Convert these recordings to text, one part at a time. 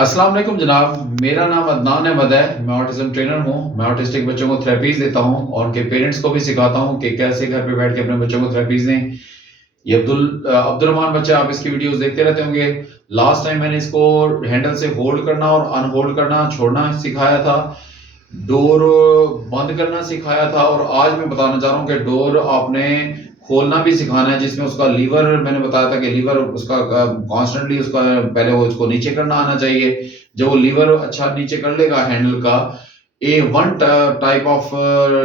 अस्सलाम वालेकुम जनाब, मेरा नाम अदनान अहमद है। मैं ऑटिज्म ट्रेनर हूँ। मैं ऑटिस्टिक बच्चों को थेरेपीज देता हूँ और उनके पेरेंट्स को भी सिखाता हूँ कि कैसे घर पे बैठ के अपने बच्चों को थेरेपीज दें। ये अब्दुल रहमान बच्चा, आप इसकी वीडियोस देखते रहते होंगे। लास्ट टाइम मैंने इसको हैंडल से होल्ड करना और अनहोल्ड करना, छोड़ना सिखाया था। डोर बंद करना सिखाया था और आज मैं बताना चाह रहा हूँ कि डोर आपने खोलना भी सिखाना है, जिसमें उसका लीवर मैंने बताया था कि लीवर उसका कॉन्स्टेंटली उसका पहले वो उसको नीचे करना आना चाहिए। जब वो लीवर अच्छा नीचे कर लेगा हैंडल का, ए वन टाइप ऑफ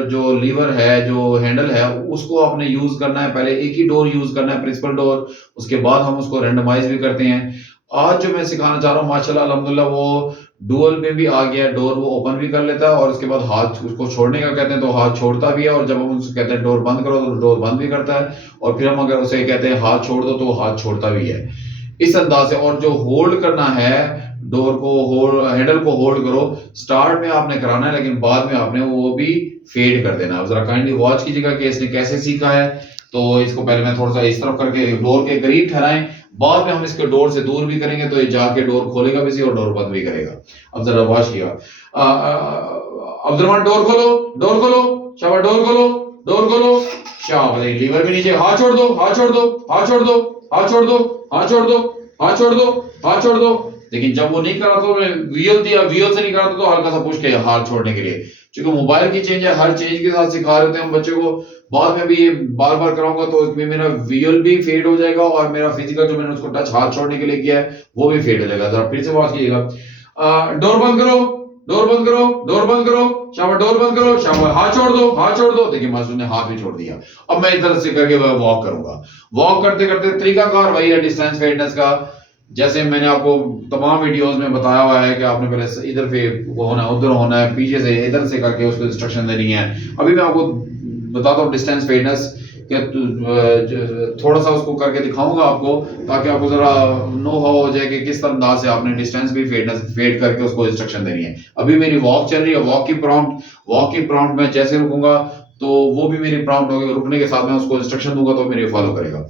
जो लीवर है, जो हैंडल है, उसको आपने यूज करना है। पहले एक ही डोर यूज करना है, प्रिंसिपल डोर, उसके बाद हम उसको रेंडमाइज भी करते हैं। आज जो मैं सिखाना चाह रहा हूँ माशाल्लाह अल्हम्दुलिल्लाह वो डुअल में भी आ गया। डोर वो ओपन भी कर लेता है और उसके बाद हाथ उसको छोड़ने का कहते हैं तो हाथ छोड़ता भी है, और जब हम उसको कहते हैं डोर बंद करो तो डोर बंद भी करता है, और फिर हम अगर उसे कहते हैं हाथ छोड़ दो तो वो हाथ छोड़ता भी है इस अंदाज से। और जो होल्ड करना है, डोर को होल्ड, हैंडल को होल्ड करो, स्टार्ट में आपने कराना है लेकिन बाद में आपने वो भी फेड कर देना है। जरा काइंडली वॉच कीजिएगा कि इसने कैसे सीखा है। तो इसको पहले मैं थोड़ा सा इस तरफ करके डोर के करीब ठहराएं, बाद में हम इसके डोर से दूर भी करेंगे तो ये जाके डोर खोलेगा भी और डोर बंद भी करेगा। अब जरा वॉच किया। अब्दुल डोर खोलो, डोर खोलो, शाबाश, डोर खोलो, डोर खोलो, शाबाश। लीवर भी नीचे, हाथ छोड़ दो, हाथ छोड़ दो, हाथ छोड़ दो, हाथ छोड़ दो, हाथ छोड़ दो, हाथ छोड़ दो, हाथ छोड़ दो। लेकिन जब वो नहीं करा तो मैं व्हील दिया, व्हील से नहीं करा तो हल्का सा पुश किया हाथ छोड़ने के लिए। क्योंकि मोबाइल की चेंज है, हर चेंज के साथ सिखा रहे थे हम बच्चे को। बाद में भी ये बार बार कराऊंगा तो इसमें मेरा व्हील भी फेड हो जाएगा और मेरा फिजिकल जो मैंने उसको टच हाथ छोड़ने के लिए किया है वो भी फेड हो जाएगा। जरा फिर से बात कीजिएगा। डोर बंद करो, डोर बंद करो, डोर बंद करो, शाबाश, डोर बंद करो, शाबाश, हाथ छोड़ दो, हाथ छोड़ दो। देखिए मासूम ने हाथ भी छोड़ दिया। अब मैं इधर से करके वॉक करूंगा। वॉक करते करते तरीकाकार वही है डिस्टेंस फेडनेस का, जैसे मैंने आपको तमाम वीडियोस में बताया हुआ है कि आपने पहले इधर पे वो होना है, उधर होना है, पीछे से इधर से करके उसको इंस्ट्रक्शन देनी है। अभी मैं आपको बताता हूँ डिस्टेंस फेडनेस कि थोड़ा सा उसको करके दिखाऊंगा आपको, ताकि आपको जरा नो हाउ हो जाए कि किस अंदाज से आपने डिस्टेंस भी फेड करके उसको इंस्ट्रक्शन देनी है। अभी मेरी वॉक चल रही है, वॉक की प्रॉम्प्ट मैं जैसे रुकूंगा तो वो भी मेरी प्रॉम्प्ट होगी, रुकने के साथ मैं उसको इंस्ट्रक्शन दूंगा तो मेरे फॉलो करेगा।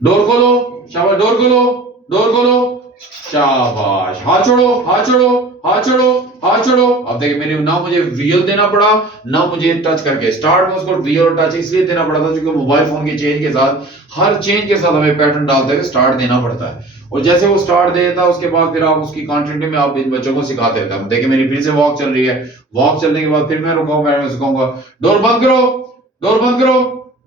डोर खोलो, शाबाश, डोर खोलो, डोर खोलो, शाबाश, हाथ छोड़ो, हाथ छोड़ो, हाथ छोड़ो, हाथ छोड़ो। अब देखिए मेरी ना मुझे व्हील देना पड़ा ना मुझे टच करके, स्टार्ट में उसको व्हील और टच इसलिए देना पड़ा था क्योंकि मोबाइल फोन की चेंज के साथ, हर चेंज के साथ हमें पैटर्न डालते हुए स्टार्ट देना पड़ता है। और जैसे वो स्टार्ट देता है उसके बाद फिर आप उसकी कंटिन्यू में आप इन बच्चों को सिखाते रहते हैं। देखिए मेरी फिर से वॉक चल रही है, वॉक चलने के बाद फिर मैं रुकाऊंगा, मैं सिखाऊंगा। डोर बंद करो, डोर बंद करो,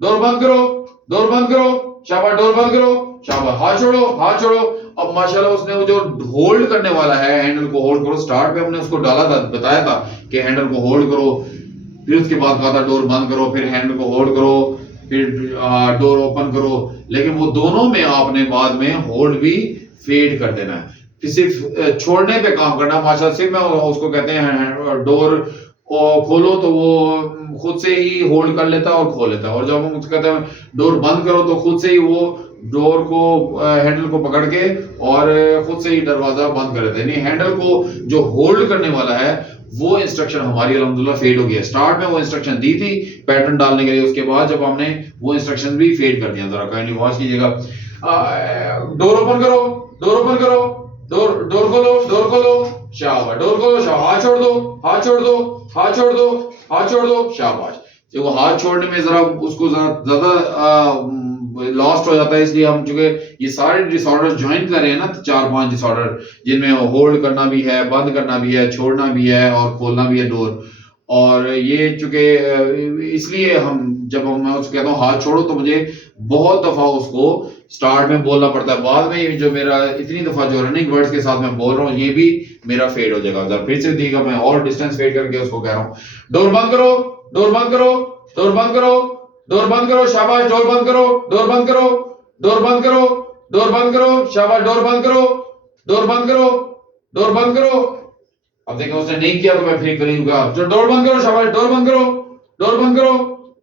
डोर बंद करो, डोर बंद करो, शाबाश, डोर बंद करो, शाबाश, हाथ छोड़ो, हाथ छोड़ो। अब माशाल्लाह उसने वो जो होल्ड करने वाला है, हैंडल को होल्ड करो, स्टार्ट में हमने उसको डाला था, बताया था कि हैंडल को होल्ड करो, फिर उसके बाद कहा था डोर बंद करो, फिर हैंडल को होल्ड करो, फिर डोर ओपन करो। लेकिन वो दोनों में आपने बाद में होल्ड भी फेड कर देना है, फिर सिर्फ छोड़ने पे काम करना। माशाल्लाह सिर्फ मैं उसको कहते हैं डोर खोलो तो वो खुद से ही होल्ड कर लेता है और खोल लेता है, और जब हम उसको कहते हैं डोर बंद करो तो खुद से ही वो डोर को हैंडल को पकड़ के और खुद से ही दरवाजा बंद कर देते हैं। यानी हैंडल को जो होल्ड करने वाला है वो इंस्ट्रक्शन हमारी अल्हम्दुलिल्लाह फेड हो गई है। स्टार्ट में वो इंस्ट्रक्शन दी थी पैटर्न डालने के लिए, उसके बाद जब हमने वो इंस्ट्रक्शन भी फेड कर दिया। जरा काइंडली वॉच कीजिएगा। डोर ओपन करो, डोर ओपन करो, डोर डोर खोलो, डोर खोलो, शाबाश, डोर खोलो, शाबाश, हाथ छोड़ दो, हाथ छोड़ दो, हाथ छोड़ दो, हाथ छोड़ दो, शाबाश। देखो हाथ छोड़ने में जरा उसको ज्यादा लॉस्ट हो जाता है, इसलिए हम चूंकि ये सारे डिसऑर्डर ज्वाइन कर रहे हैं ना, 4-5 डिसऑर्डर जिनमें होल्ड करना भी है, बंद करना भी है, छोड़ना भी है और खोलना भी है डोर। और ये चूंकि इसलिए हम जब मैं उसको कहता हूँ हाथ छोड़ो तो मुझे बहुत दफा उसको स्टार्ट में बोलना पड़ता है, बाद में जो मेरा इतनी दफा जो रनिंग वर्ड्स के साथ मैं बोल रहा हूँ ये भी मेरा फेड हो जाएगा। जरा फिर से देखिएगा, मैं और डिस्टेंस फेड करके उसको कह रहा हूँ। डोर बंद करो, डोर बंद करो, डोर बंद करो, डोर बंद करो, शाबाश, डोर बंद करो, डोर बंद करो, डोर बंद करो, डोर बंद करो, शाबाश, डोर बंद करो, डोर बंद करो, डोर बंद करो। अब देखो उसने नहीं किया तो मैं फिर करूंगा। जो डोर बंद करो, शाबाश, डोर बंद करो, डोर बंद करो,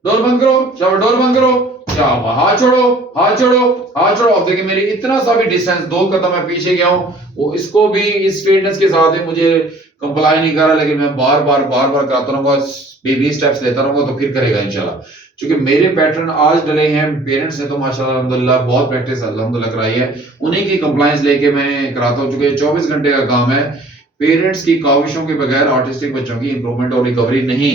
डोर बंद करो, शाबाश, डोर बंद करो, शाबाश, हाथ छोड़ो, हाथ छोड़ो, हाथ छोड़ो। अब देखिए मेरी इतना सा भी डिस्टेंस 2 कदम मैं पीछे गया हूं, वो इसको भी इस फिटनेस के साथ ही मुझे कंप्लाई नहीं कर रहा, लेकिन मैं बार बार कराता रहूंगा, बेबी स्टेप्स लेता रहूंगा तो फिर करेगा इंशाल्लाह। क्योंकि मेरे पैटर्न आज डले हैं, पेरेंट्स ने तो माशाल्लाह अल्हम्दुलिल्लाह बहुत प्रैक्टिस अल्हम्दुलिल्लाह कराई है, उन्हीं की कंप्लायंस लेके मैं कराता हूं। चूंकि 24 घंटे का काम है, पेरेंट्स की काविशों के बगैर ऑटिस्टिक बच्चों की इंप्रूवमेंट और रिकवरी नहीं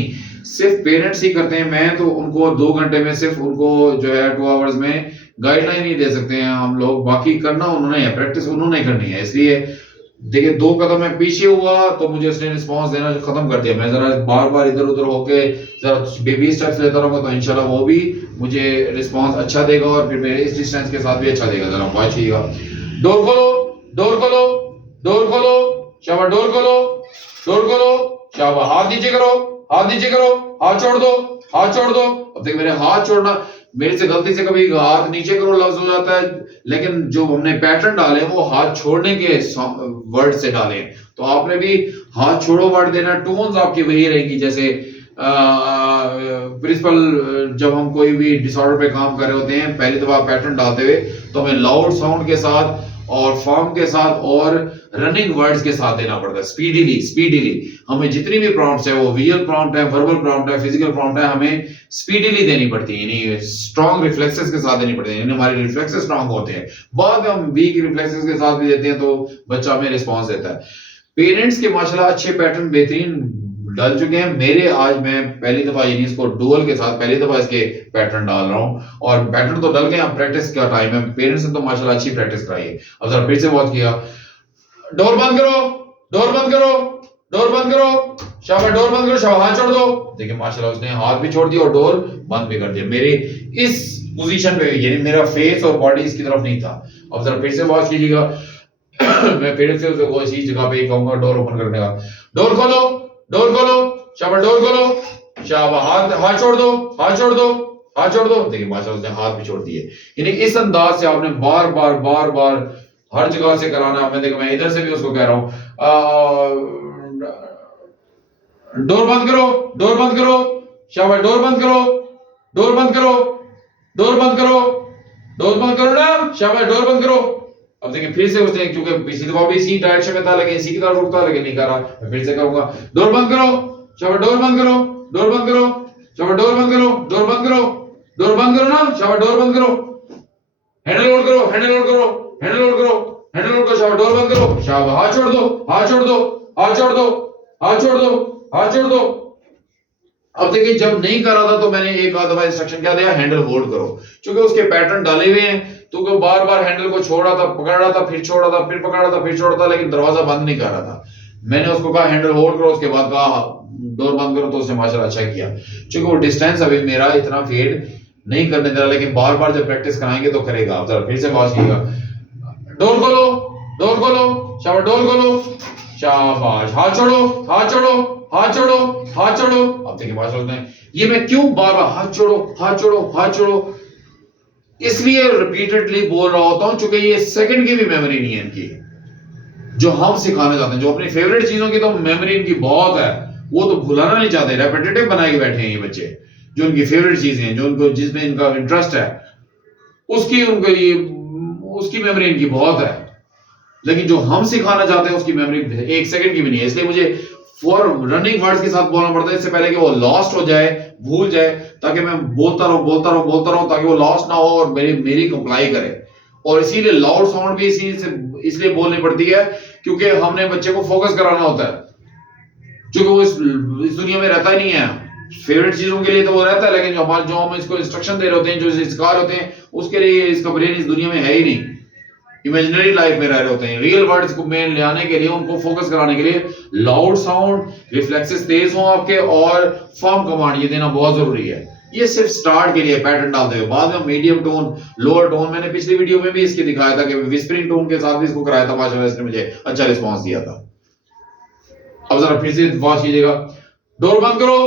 सिर्फ पेरेंट्स ही करते हैं। मैं तो उनको 2 घंटे में सिर्फ उनको जो है 2 आवर्स में गाइडलाइन ही दे सकते हैं हम लोग, बाकी करना उन्होंने है, प्रैक्टिस उन्होंने करनी है। इसलिए देखिए 2 कदम मैं पीछे हुआ तो मुझे उसने रिस्पांस देना खत्म कर दिया। मैं जरा बार इधर उधर होके जरा बेबी स्टेप्स लेता रहूंगा तो इंशाल्लाह वो भी मुझे रिस्पांस अच्छा देगा और फिर मेरे इस डिस्टेंस के साथ भी अच्छा देगा। जरा वाचिएगा, डोर खोलो, डोर खोलो, डोर खोलो, शाबाश, डोर खोलो, डोर खोलो, शाबाश, हाथ नीचे करो, हाथ नीचे करो, हाथ छोड़ दो, हाथ छोड़ दो। अब देखिए मेरे हाथ छोड़ना, मेरे से गलती से कभी हाथ नीचे करो लफ्ज हो जाता है, लेकिन जो हमने पैटर्न डाले वो हाथ छोड़ने के वर्ड से डाले, तो आपने भी हाथ छोड़ो वर्ड देना। टोन्स आपकी वही रहेगी जैसे प्रिंसिपल जब हम कोई भी डिसऑर्डर पे काम कर रहे होते हैं, पहली दफा पैटर्न डालते हुए तो हमें लाउड साउंड के साथ और फॉर्म के साथ और रनिंग वर्ड्स के साथ देना पड़ता है, स्पीडीली। हमें जितनी भी प्रॉम्प्ट्स है, वो विजुअल प्रॉम्प्ट है, वर्बल प्रॉम्प्ट है, फिजिकल प्रॉम्प्ट है, हमें स्पीडीली देनी पड़ती है, यानी स्ट्रॉन्ग रिफ्लेक्सेस के साथ देनी पड़ती है, यानी हमारे रिफ्लेक्सेस स्ट्रॉन्ग होते हैं। बाद में हम वीक रिफ्लेक्सेस के साथ भी देते हैं तो बच्चा हमें रिस्पॉन्स देता है। पेरेंट्स के माशाल्लाह अच्छे पैटर्न बेहतरीन डल चुके हैं मेरे। आज मैं पहली दफा यानी इसको डुअल के साथ पहली दफा इसके पैटर्न डाल रहा हूं, और पैटर्न तो डल गए, अब प्रैक्टिस का टाइम है। पेरेंट्स ने तो माशाल्लाह अच्छी प्रैक्टिस कराई है। अब जरा फिर से वॉच किया, डोर बंद करो, डोर बंद करो, डोर बंद करो, शाबाश, डोर बंद करो, शाबाश, हाथ छोड़ दो। देखिए माशाल्लाह उसने हाथ भी छोड़ दिया और डोर बंद भी कर दिया। मेरे इस पोजीशन पे यानी मेरा फेस और बॉडी इसकी तरफ नहीं था। अब जरा फिर से वॉच कीजिएगा मैं फिर से उसको इसी जगह पे कहूंगा डोर ओपन करने का, डोर खोलो, डोर खोलो, शाबाश, डोर खोलो, शाबाश, हाथ छोड़ दो, हाथ छोड़ दो, हाथ छोड़ दो। देखिए माशाल्लाह उसने हाथ भी छोड़ दिए। यानी इस अंदाज से आपने बार बार हर जगह से कराना। मैं देखो मैं इधर से भी उसको कह रहा हूं, डोर बंद करो, डोर बंद करो, शाबाश, डोर बंद करो, डोर बंद करो, डोर बंद करो, डोर बंद करो ना, शाबाश, डोर बंद करो। अब देखिए फिर से उसने, क्योंकि पिछली दफा भी इसी डायरेक्शन में था लेकिन इसी की तरफ रुकता लेकिन नहीं कर रहा, मैं फिर से करूंगा, डोर बंद करो, शाबाश, डोर बंद करो, डोर बंद करो, शाबाश, डोर बंद करो, डोर बंद करो, डोर बंद करो ना, शाबाश, डोर बंद करो, हैंडल होल्ड करो, हैंडल होल्ड करो, हैंडल होल्ड करो, हैंडल होल्ड करो, शाबाश, डोर बंद करो, शाबाश, हाथ छोड़ दो, हाथ छोड़ दो, हाथ छोड़ दो, हाथ छोड़ दो, हाथ छोड़ दो। अब देखिए जब नहीं कर रहा था तो मैंने एक आध दफा इंस्ट्रक्शन क्या दिया, हैंडल होल्ड करो, क्योंकि उसके पैटर्न डाले हुए हैं तो वो बार हैंडल को छोड़ रहा था, पकड़ रहा था, फिर छोड़ रहा था, फिर पकड़ रहा था, फिर छोड़ रहा था, लेकिन दरवाजा बंद नहीं कर रहा था। मैंने उसको कहा हैंडल होल्ड करो, उसके बाद कहा डोर बंद करो, तो उसने माशाल्लाह अच्छा किया। क्योंकि वो डिस्टेंस अभी मेरा इतना फेड नहीं करने दे रहा, लेकिन बार जब प्रैक्टिस कराएंगे तो करेगा। आप जरा फिर से वॉच कीजिएगा, डोर खोलो, डोर खोलो, शाबाश, डोर खोलो, शाबाश, हाथ छोड़ो, हाथ छोड़ो, हाथ छोड़ो, हाथ छोड़ो। अब देखिए माशाल्लाह उसने, ये मैं क्यों बार हाथ छोड़ो, हाथ छोड़ो, हाथ छोड़ो इसलिए रिपीटेडली बोल रहा होता हूं, क्योंकि ये सेकंड की भी मेमोरी नहीं है इनकी, जो हम सिखाना चाहते हैं। जो अपनी फेवरेट चीजों की तो मेमोरी इनकी बहुत है, वो तो भुलाना नहीं चाहते, रेपिटेटिव बना के बैठे हैं ये बच्चे। जो उनकी फेवरेट चीजें हैं, जो उनको जिसमें इनका इंटरेस्ट है, उसकी उनको ये उसकी मेमोरी इनकी बहुत है, लेकिन जो हम सिखाना चाहते हैं उसकी मेमोरी 1 सेकंड की भी नहीं है। इसलिए मुझे फॉर रनिंग वर्ड्स के साथ बोलना पड़ता है, इससे पहले कि वो लॉस्ट हो जाए, भूल जाए, ताकि मैं बोलता रहूं ताकि वो लॉस्ट ना हो और मेरी कंप्लाई करे। और इसीलिए लाउड साउंड भी इसलिए बोलनी पड़ती है, क्योंकि हमने बच्चे को फोकस कराना होता है, क्योंकि वो इस दुनिया में रहता ही नहीं है। फेवरेट चीजों के लिए तो वो रहता है, लेकिन जो हम इसको इंस्ट्रक्शन दे रहे होते हैं, जो सिखा रहे होते हैं, उसके लिए इसका ब्रेन इस दुनिया में है ही नहीं, इमेजिनरी लाइफ में रह रहे होते हैं। रियल वर्ड्स को में ले आने के लिए, उनको फोकस कराने के लिए लाउड साउंड, रिफ्लेक्सेस तेज हो आपके, और फर्म कमांड ये देना बहुत जरूरी है। ये सिर्फ स्टार्ट के लिए पैटर्न डालते हुए, बाद में मीडियम टोन, लोअर टोन, मैंने पिछली वीडियो में भी इसकी दिखाया था कि विस्परिंग टोन के साथ भी इसको कराया था, माशाल्लाह इसने मुझे अच्छा रिस्पांस दिया था। अब जरा फिर से वॉच कीजिएगा, डोर बंद करो,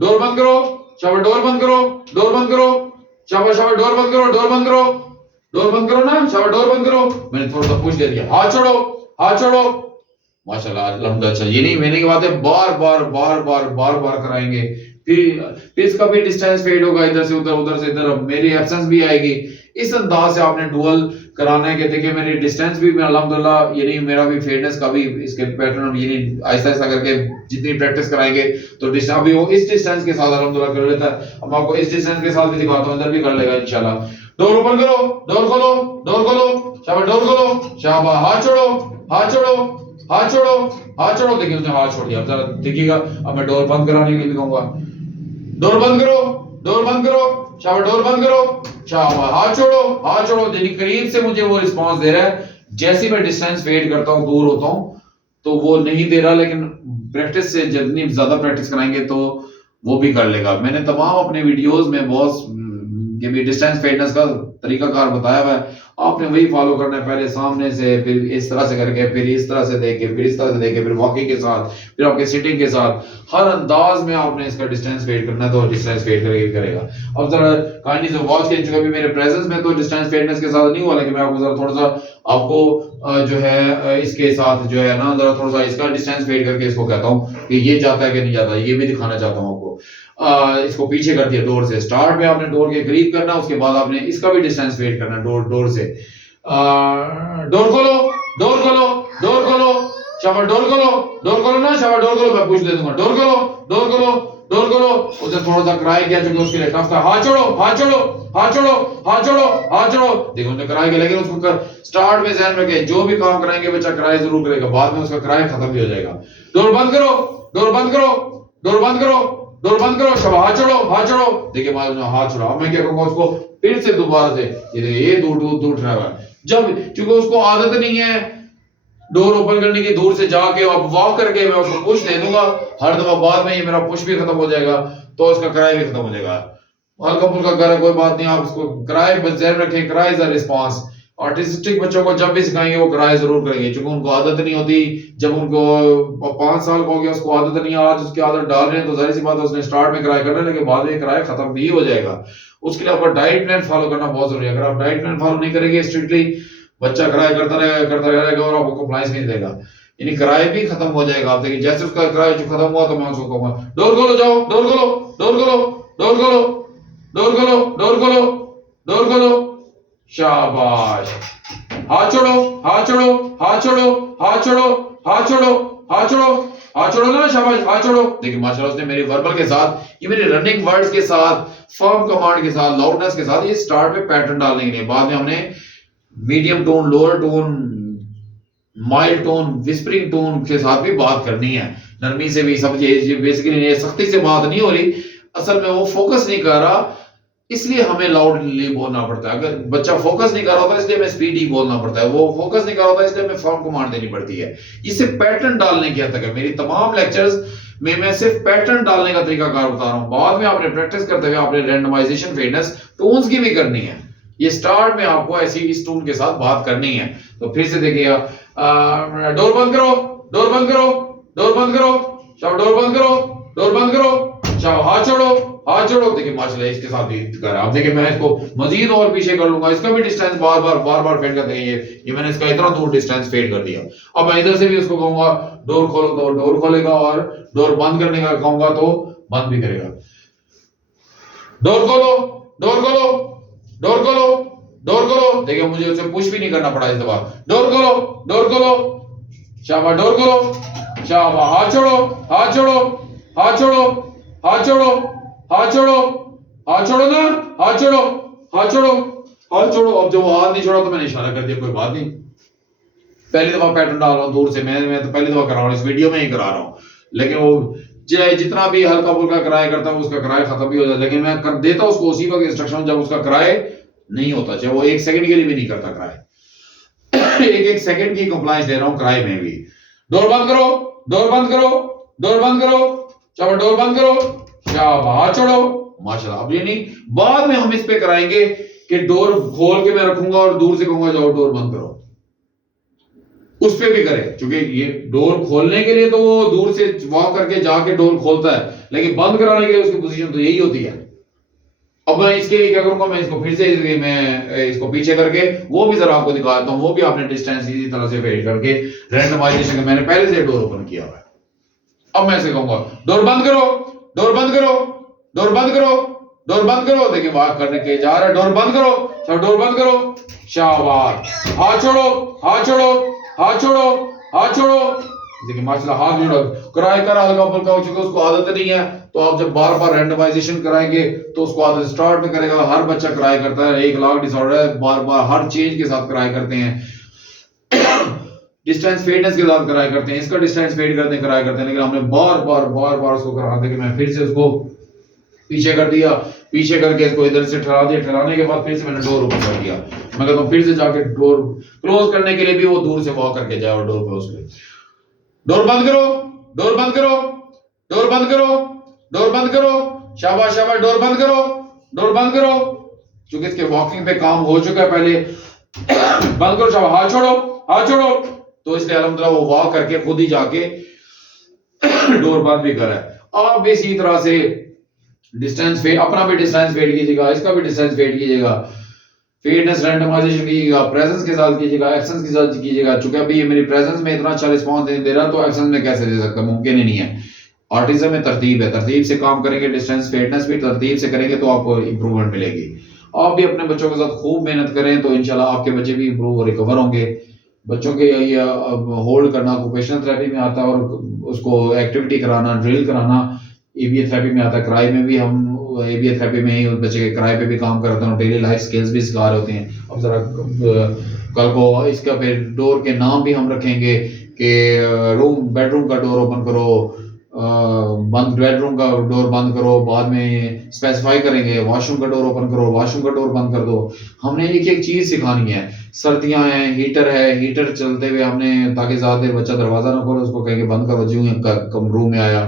डोर बंद करो, शाबाश, डोर बंद करो, डोर बंद करो, शाबाश, शाबाश, डोर बंद करो, डोर बंद करो, डोर बंद करो ना, शाबाश, डोर बंद करो। मैंने थोड़ा सा पुश दे दिया, हाथ छोड़ो, हाथ छोड़ो, माशाल्लाह अल्हम्दुलिल्लाह। अच्छा, ये नहीं मैंने की बात है, बार बार कराएंगे, फिर इसका भी डिस्टेंस फेड होगा, इधर से उधर से इधर, मेरी एब्सेंस भी आएगी। इस अंदाज से आपने डुअल कराना है कि देखिए मेरी डिस्टेंस भी मैं अल्हम्दुलिल्लाह यानी मेरा भी फेडनेस का भी इसके पैटर्न यानी आहिस्ता आहिस्ता करके जितनी प्रैक्टिस कराएंगे तो डिस्टेंस अभी वो इस डिस्टेंस के साथ अल्हम्दुलिल्लाह कर लेता है। अब आपको इस डिस्टेंस के साथ भी दिखाता हूं, इधर भी कर लेगा इंशाल्लाह। डोर ओपन करो, डोर खोलो, डोर खोलो, शाबाश, डोर खोलो, शाबाश, हाथ छोड़ो, हाथ छोड़ो, हाथ छोड़ो, हाथ छोड़ो। देखिए उसने हाथ छोड़ दिया। अब जरा देखिएगा, अब मैं डोर बंद कराने के लिए कहूंगा, डोर बंद करो, डोर बंद करो, शाबाश, डोर बंद करो, शाबाश, हाथ छोड़ो, हाथ छोड़ो। देखिए करीब से मुझे वो रिस्पांस दे रहा है। जैसे मैं डिस्टेंस फेड करता हूं, दूर होता हूं तो वो नहीं दे रहा, लेकिन प्रैक्टिस से जितनी ज्यादा प्रैक्टिस कराएंगे तो वो भी कर लेगा। मैंने तमाम अपने वीडियोस में बहुत ये भी डिस्टेंस फेडनेस का तरीकाकार बताया हुआ है, आपने वही फॉलो करना है। पहले सामने से, फिर इस तरह से करके, फिर इस तरह से देके, फिर इस तरह से देके, फिर वॉकिंग के साथ, फिर आपके सिटिंग के साथ, हर अंदाज में आपने इसका डिस्टेंस फेड करना है तो डिस्टेंस फेड करके करेगा। अब जरा काइंडली से वॉच कीजिए, चूंकि मेरे प्रेजेंस में तो डिस्टेंस फेडनेस के साथ नहीं हुआ, लेकिन मैं आपको जरा थोड़ा सा आपको जो है इसके साथ जो है ना जरा थोड़ा सा इसका डिस्टेंस फेड करके इसको कहता हूँ कि ये जाता है कि नहीं जाता, ये भी दिखाना चाहता हूँ आपको। इसको पीछे कर दिया डोर से, स्टार्ट में आपने डोर के करीब करना, उसके बाद आपने इसका भी डिस्टेंस फेड करना डोर से। डोर खोलो, डोर खोलो, डोर खोलो, शाबाश, डोर खोलो, डोर खोलो ना, शाबाश, डोर खोलो, मैं पूछ दे दूंगा, डोर खोलो, डोर खोलो, डोर खोलो। उसे थोड़ा सा कराई किया क्योंकि उसके लिए टफ था। हाथ छोड़ो, हाथ छोड़ो, हाथ छोड़ो, हाथ छोड़ो, हाथ छोड़ो। देखो उसने कराई किया, लेकिन उसको स्टार्ट में ध्यान रखें, जो भी काम कराएंगे बच्चा कराई जरूर करेगा, बाद में उसका कराई खत्म भी हो जाएगा। डोर बंद करो, डोर बंद करो, डोर बंद करो, डोर बंद करो, शाबाश, हाथ छोड़ो, हाथ छोड़ो। देखिए हाथ छोड़ा। अब मैं क्या करूंगा, उसको फिर से दोबारा से ये दूर रहा है। जब क्योंकि उसको आदत नहीं है डोर ओपन करने की, दूर से जाके अब वॉक करके मैं उसको पुश दे दूंगा हर दफा, बाद में ये मेरा पुश भी खत्म हो जाएगा तो उसका किराया भी खत्म हो जाएगा। हल्का फुल्का कर कोई बात नहीं, आप उसको किराए पर ध्यान रखें, किराए का रिस्पांस। ऑटिस्टिक बच्चों को जब भी सिखाएंगे वो किराए जरूर करेंगे, क्योंकि उनको आदत नहीं होती। जब उनको 5 साल का हो गया उसको आदत नहीं, आज उसकी आदत डाल रहे हैं तो जाहिर सी बात है उसने स्टार्ट में किराया करना है, लेकिन बाद में किराया खत्म भी हो जाएगा। उसके लिए आपको डाइट प्लान फॉलो करना बहुत जरूरी है। अगर आप डाइट प्लान फॉलो नहीं करेंगे स्ट्रिक्टली, बच्चा किराया करता रहेगा और आपको कंप्लायंस नहीं देगा, यानी किराया भी खत्म हो जाएगा। आप देखिए जैसे उसका किराया जो खत्म हुआ तो मैं उसको कहूंगा डोर खोलो, जाओ, डोर खोलो, डोर खोलो, डोर खोलो, डोर खोलो, डोर खोलो, डोर खोलो, शाबाश। हाथ छोड़ो, हाथ छोड़ो, हाथ छोड़ो, हाथ छोड़ो, हाथ छोड़ो, हाथ छोड़ो, हाथ छोड़ो ना, शाबाश, हाथ छोड़ो। देखिए माशाल्लाह उसने मेरे वर्बल के साथ, ये मेरे रनिंग वर्ड्स के साथ, फर्म कमांड के साथ, लाउडनेस के साथ, ये स्टार्ट में पैटर्न डालने के लिए, बाद में हमने medium tone, lower tone, mild tone, whispering tone के साथ भी बात करनी है, नरमी से भी। सब ये बेसिकली सख्ती से बात नहीं हो रही, असल में वो फोकस नहीं कर रहा, इसलिए हमें लाउडली बोलना पड़ता है। अगर बच्चा फोकस नहीं कर रहा होता इसलिए हमें स्पीडी बोलना पड़ता है, वो फोकस नहीं कर रहा होता इसलिए हमें फर्म कमांड देनी पड़ती है। इसे पैटर्न डालने की हद तक है। मेरी तमाम लेक्चर्स में मैं सिर्फ पैटर्न डालने का तरीकाकार बता रहा हूं, बाद में आपने प्रैक्टिस करते हुए आपने रैंडमाइजेशन फेडनेस टोन्स की भी करनी है। ये स्टार्ट में आपको ऐसी इस टोन के साथ बात करनी है। तो फिर से देखिएगा, डोर बंद करो, डोर बंद करो, डोर बंद करो, शाबाश, डोर बंद करो, डोर बंद करो, शाबाश, हाथ छोड़ो, हाथ छोड़ो। देखिए माशाल्लाह इसके साथ भी कर, आप देखिए मैं इसको मजीद और पीछे कर लूंगा, इसका भी डिस्टेंस बार बार फेड करते हैं। ये मैंने इसका इतना दूर डिस्टेंस फेड कर दिया। अब मैं इधर से भी उसको कहूंगा डोर खोलो तो डोर खोलेगा, और डोर बंद करने का कहूंगा तो बंद भी करेगा। डोर खोलो, डोर खोलो, डोर खोलो, डोर खोलो। देखिए मुझे उसे पुश भी नहीं करना पड़ा इस दफा। डोर खोलो, डोर खोलो, शाबाश, डोर खोलो, शाबाश, हाथ छोड़ो, हाथ छोड़ो, हाथ छोड़ो, हाथ छोड़ो, हाथ छोड़ो, हाथ छोड़ो ना, हाथ छोड़ो, हाथ छोड़ो, हाथ छोड़ो। अब जब वो हाथ नहीं छोड़ा तो मैंने इशारा कर दिया, कोई बात नहीं। पहली दफा पैटर्न डाल रहा हूं दूर से, मैं तो पहली दफा करा रहा हूं, इस वीडियो में ही करा रहा हूं, लेकिन वो जितना भी हल्का फुल्का किराया करता हूं उसका किराया खत्म भी हो जाता है, लेकिन मैं कर देता हूं उसको उसी वक्त इंस्ट्रक्शन जब उसका किराया नहीं होता, चाहे वो 1 सेकंड के लिए भी नहीं करता किराया। एक सेकंड की कंप्लायंस दे रहा हूं किराए में भी। डोर बंद करो, डोर बंद करो, डोर बंद करो, शाबाश, डोर बंद करो, शाबाश, हाथ छोड़ो, माशाल्लाह। अब ये नहीं, बाद में हम इस पे कराएंगे कि डोर खोल के मैं रखूंगा और दूर से कहूंगा जाओ डोर बंद करो, उस पे भी करें, क्योंकि ये डोर खोलने के लिए तो वो दूर से वॉक करके जाके डोर खोलता है, लेकिन बंद कराने के लिए उसकी पोजीशन तो यही होती है। अब मैं इसके लिए क्या करूंगा, मैं इसको फिर से मैं इसको पीछे करके वो भी जरा आपको दिखाता हूं, वो भी आपने डिस्टेंस इसी तरह से फेड करके रैंडमाइजेशन का मैंने पहले से डोर ओपन किया हुआ है। अब मैं इसे कहूंगा डोर बंद करो, डोर बंद करो, डोर बंद करो, डोर बंद करो। देखिए वॉक करने के जा रहा है, डोर बंद करो, चलो डोर बंद करो, शाबाश। हाथ छोड़ो, हाथ छोड़ो, हाथ छोड़ो, हाथ छोड़ो। देखिए माशाल्लाह हाथ जोड़ो, कराए कर हल्का फुल्का, चूंकि उसको आदत नहीं है तो आप जब बार बार रैंडमाइजेशन कराएंगे तो उसको आदत स्टार्ट में करेगा। हर बच्चा कराए करता है, 1 लाख डिसऑर्डर है, बार बार हर चेंज के साथ कराए करते हैं, डिस्टेंस फेडनेस के साथ कराया करते हैं, इसका डिस्टेंस फेड करते कराया करते हैं, लेकिन हमने बार बार उसको कराते कि मैं फिर से उसको पीछे कर दिया, पीछे करके इसको इधर से ठहरा दिया, ठहराने के बाद फिर से मैंने डोर ओपन कर दिया। मैं कहता हूँ फिर से जाके डोर क्लोज करने के लिए भी वो दूर से वॉक करके जाए और डोर क्लोज करे। डोर बंद करो, डोर बंद करो, डोर बंद करो, डोर बंद करो, शाबाश शाबाश, डोर बंद करो, डोर बंद करो। क्योंकि इसके वॉकिंग पे काम हो चुका है पहले, बंद करो, शाबाश, हाथ छोड़ो, हाथ छोड़ो। तो इसलिए अल्हम्दुलिल्लाह वो वॉक करके खुद ही जाके डोर बंद भी करा है। आप भी इसी तरह से डिस्टेंस फेड, अपना भी डिस्टेंस फेड कीजिएगा, इसका भी डिस्टेंस फेड कीजिएगा, फेडनेस रैंडमाइजेशन कीजिएगा, प्रेजेंस के साथ कीजिएगा, एक्शंस के साथ कीजिएगा। चूंकि अभी ये मेरी प्रेजेंस में इतना अच्छा रिस्पांस नहीं दे रहा तो एक्शंस में कैसे दे सकता, मुमकिन ही नहीं है। ऑटिज्म में तरतीब है, तरतीब से काम करेंगे, डिस्टेंस फेडनेस भी तरतीब से करेंगे तो आपको इंप्रूवमेंट मिलेगी। आप भी अपने बच्चों के साथ खूब मेहनत करें तो इंशाल्लाह आपके बच्चे भी इंप्रूव और रिकवर होंगे। बच्चों के ये होल्ड करना ऑक्यूपेशनल थेरेपी में आता है, और उसको एक्टिविटी कराना, ड्रिल कराना एबीए थेरेपी में आता है। क्राई में भी हम एबीए थेरेपी में ही बच्चे के क्राई पे भी काम करते हैं, डेली लाइफ स्किल्स भी सिखा रहे होते हैं। अब जरा कल को इसका फिर डोर के नाम भी हम रखेंगे कि रूम, बेडरूम का डोर ओपन करो, बंद बेडरूम का डोर बंद करो, बाद में स्पेसिफाई करेंगे वॉशरूम का डोर ओपन करो, वॉशरूम का डोर बंद कर दो। हमने एक एक चीज सिखानी है। सर्दियां हैं, हीटर है, हीटर चलते हुए हमने, ताकि ज्यादा देर बच्चा दरवाजा ना खोले, उसको कहेंगे बंद करो जो ही रूम में आया।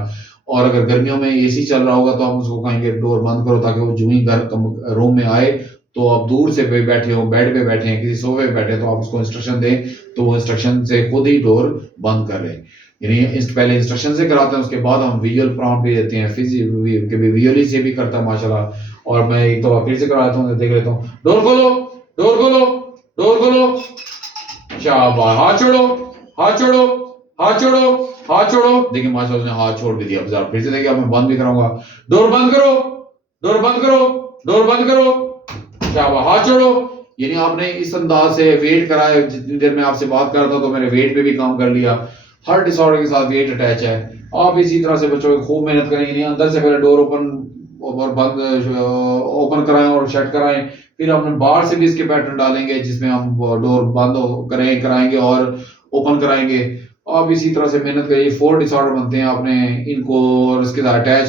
और अगर गर्मियों में एसी चल रहा होगा तो हम उसको कहेंगे डोर बंद करो, ताकि वो जो ही रूम में आए तो आप दूर से बैठे हो, बेड पे बैठे हैं, किसी सोफे पे बैठे तो आप उसको इंस्ट्रक्शन दें तो वो इंस्ट्रक्शन से खुद ही डोर बंद कर लें। यानी पहले इंस्ट्रक्शन से कराते हैं, उसके बाद हम विजुअल प्रॉम्प्ट भी देते हैं, विजुअली से भी करता है माशाल्लाह। और मैं एक तो फिर से कराता हूँ, देख लेता हूँ, डोर खोलो, डोर खोलो, डोर खोलो, शाबाश, हाथ छोड़ो, हाथ छोड़ो, हाथ छोड़ो, हाथ छोड़ो। देखिए माशाल्लाह उसने हाथ छोड़ भी दिया। अब जरा फिर से देखिए, मैं बंद भी कराऊंगा, डोर बंद करो, डोर बंद करो, डोर बंद करो, शाबाश, हाथ छोड़ो। यानी आपने इस अंदाज से वेट कराया, जितनी देर में आपसे बात कर रहा था तो मैंने वेट पे भी काम कर लिया। हर डिसऑर्डर के साथ वेट अटैच है। आप इसी तरह से बच्चों की खूब मेहनत करेंगे, अंदर से पहले डोर ओपन और बंद ओपन कराएं और शट कराएं, फिर हम बाहर से भी इसके पैटर्न डालेंगे जिसमें हम डोर बंद कराएंगे और ओपन कराएंगे। आप इसी तरह से मेहनत करिए। 4 डिसऑर्डर बनते हैं आपने इनको, और इसके साथ अटैच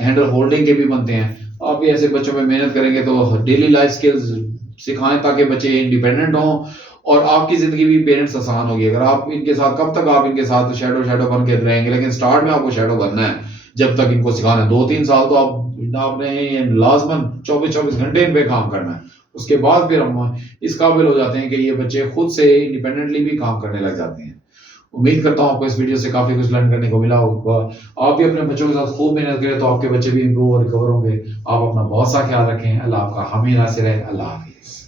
हैंडल होल्डिंग के भी बनते हैं। आप भी ऐसे बच्चों में मेहनत करेंगे तो डेली लाइफ स्किल्स सिखाएं ताकि बच्चे इंडिपेंडेंट हों और आपकी जिंदगी भी पेरेंट्स आसान होगी। अगर आप इनके साथ, कब तक आप इनके साथ शैडो बन के रहेंगे, लेकिन स्टार्ट में आपको शैडो बनना है, जब तक इनको सिखाना है 2-3 साल तो आपने लाजमन 24 घंटे इन पे काम करना है। उसके बाद फिर हम इस काबिल हो जाते हैं कि ये बच्चे खुद से इंडिपेंडेंटली भी काम करने लग जाते हैं। उम्मीद करता हूँ आपको इस वीडियो से काफी कुछ लर्न करने को मिला होगा। आप भी अपने बच्चों के साथ खूब मेहनत करें तो आपके बच्चे भी इंप्रूव और रिकवर होंगे। आप अपना बहुत सा ख्याल रखें। अल्लाह आपका हमेशा से रहे। अल्लाह हाफिज।